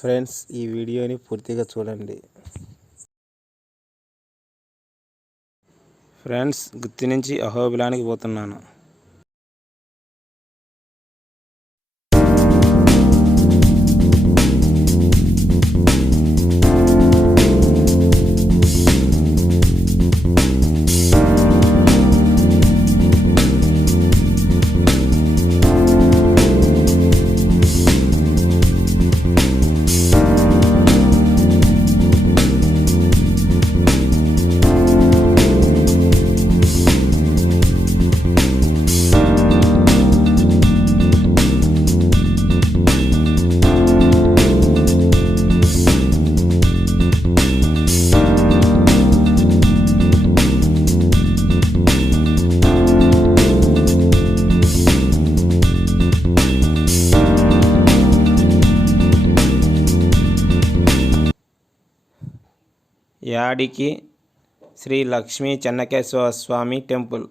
Friends, ఈ వీడియోని పూర్తిగా చూడండి. ఫ్రెండ్స్, గుత్తి నుంచి అహోబిలానికి పోతున్నాను. యాడికి శ్రీ లక్ష్మీ చెన్నకేశవ స్వామి టెంపుల్.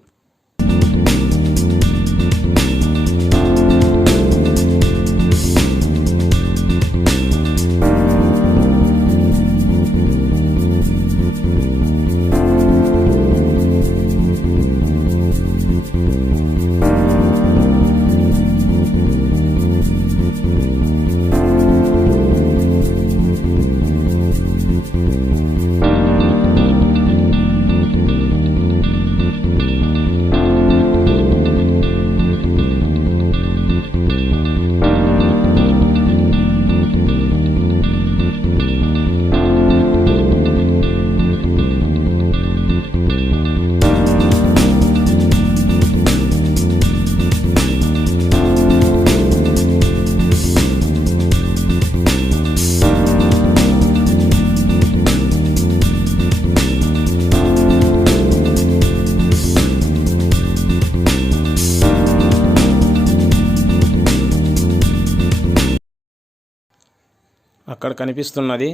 అక్కడ కనిపిస్తున్నది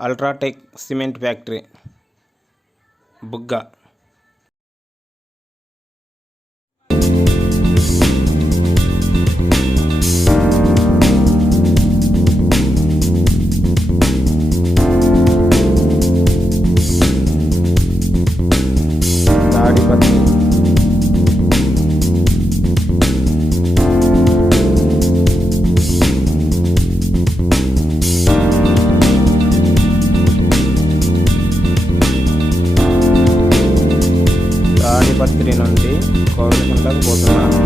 అల్ట్రాటెక్ సిమెంట్ ఫ్యాక్టరీ బుగ్గ. తాడిపత్రి తాడిపత్రి నుండి కోవిలకుంటకు పోతున్నాను.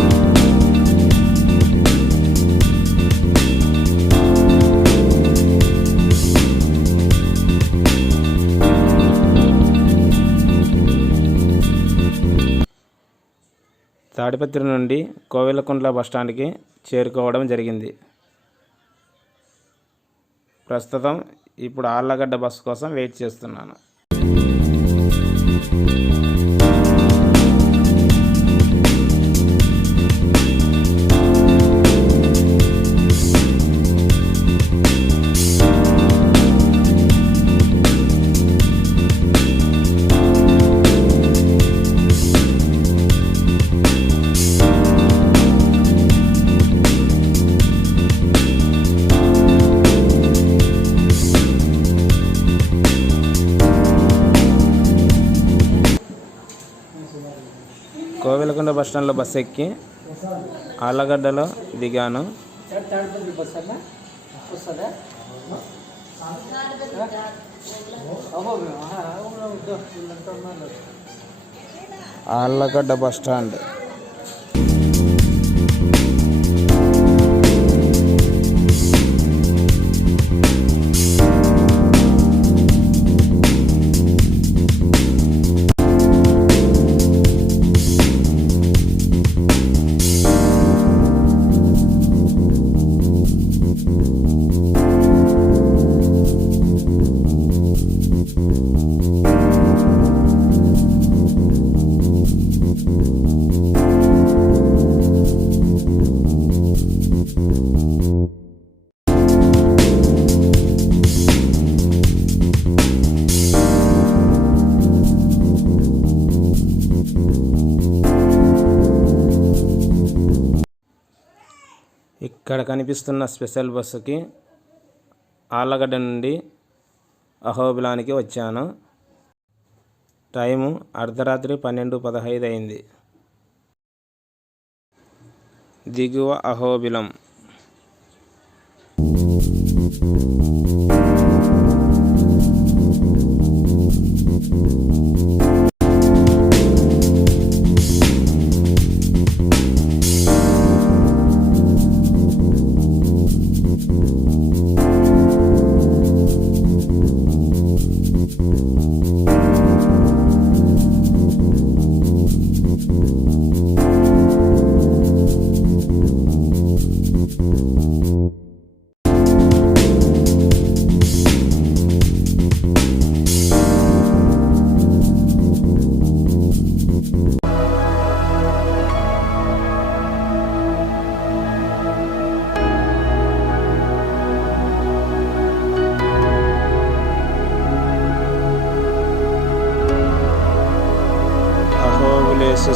తాడిపత్రి నుండి కోవిలకుంట్ల బస్టాండ్కి చేరుకోవడం జరిగింది. ప్రస్తుతం ఇప్పుడు ఆళ్ళగడ్డ బస్సు కోసం వెయిట్ చేస్తున్నాను. కోవిలకుంట బస్టాండ్లో బస్సు ఎక్కి ఆళ్ళగడ్డలో దిగాను. ఆళ్ళగడ్డ బస్టాండ్ ఇక్కడ కనిపిస్తున్న స్పెషల్ బస్సుకి ఆళ్ళగడ్డ నుండి అహోబిలానికి వచ్చాను. టైము అర్ధరాత్రి 12:15 అయింది. దిగువ అహోబిలం.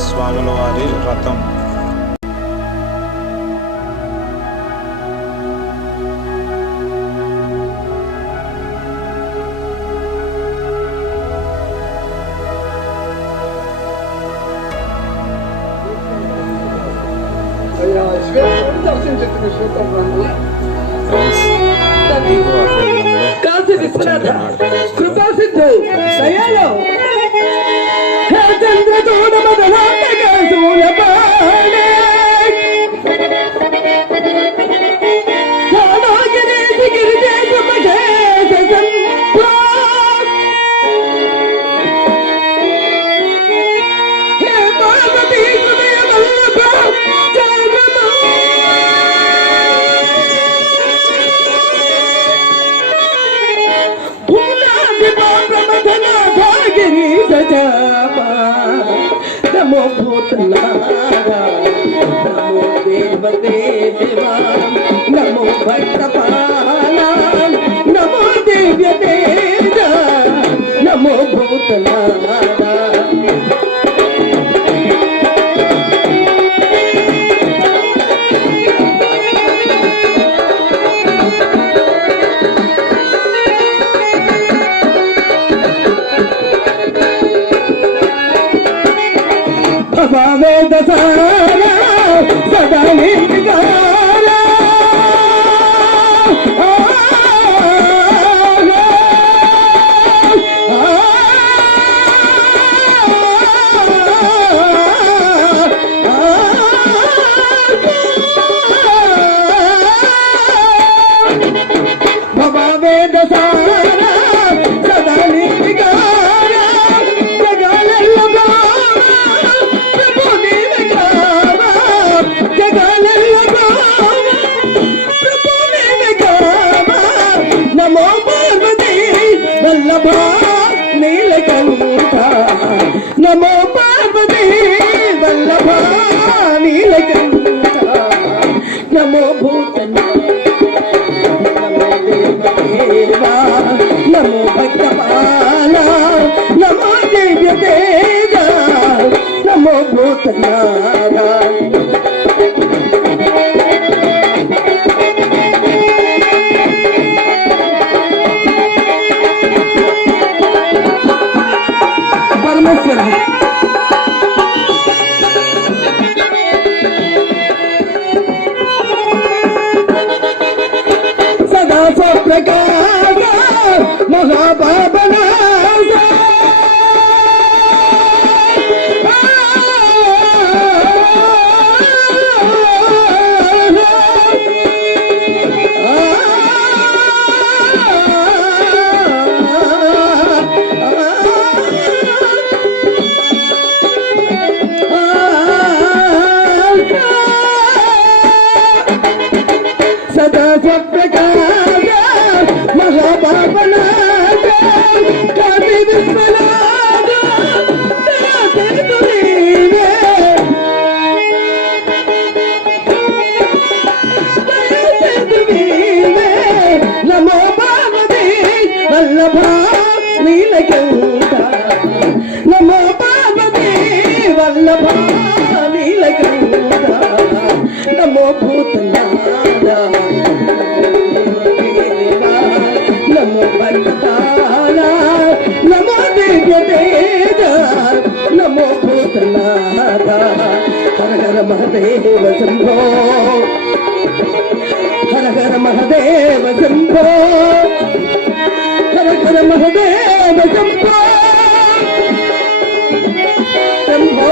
స్వాముల వారి రథం. నమో భూతనారా నమో దేవదేవా నమో భక్తపాలా నమో దివ్యదేవ నమో భూతనారా. వేదసారా సదా నిర్వికారా బాబా వేదసారా సదా నిర్వికారా నమో పార్వతీ వల్లభ నీలకంఠ నమో పార్వతీ వల్లభ నీలకంఠ నమో భూతనాథ నమో దేవదేవా నమో భక్తపాల నమో దివ్యదేవ నమో భూతనాథ. సదా స్వప్రకాశ మహాపాపనాశ సదా స్వప్రకాశ మహాపాపనాశ కాశీ విశ్వనాథ నమో పార్వతీ వల్లభ నీలకంఠ నమో పార్వతీ వల్లభ నీలకంఠ నమో భూతనాథ మహదేవ శంభో హర హర మహదేవ శంభో హర హర మహదేవ శంభో శంభో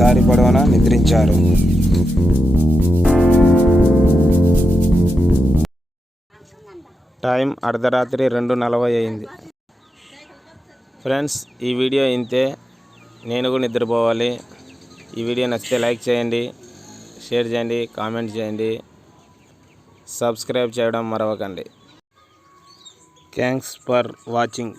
దారి పొడవునా నిద్రించారు. టైం అర్ధరాత్రి 2:40 అయింది. ఫ్రెండ్స్, ఈ వీడియో ఇంతే. నేను కూడా నిద్రపోవాలి. ఈ వీడియో నచ్చితే లైక్ చేయండి, షేర్ చేయండి, కామెంట్ చేయండి, సబ్స్క్రైబ్ చేయడం మరవకండి. Thanks for watching.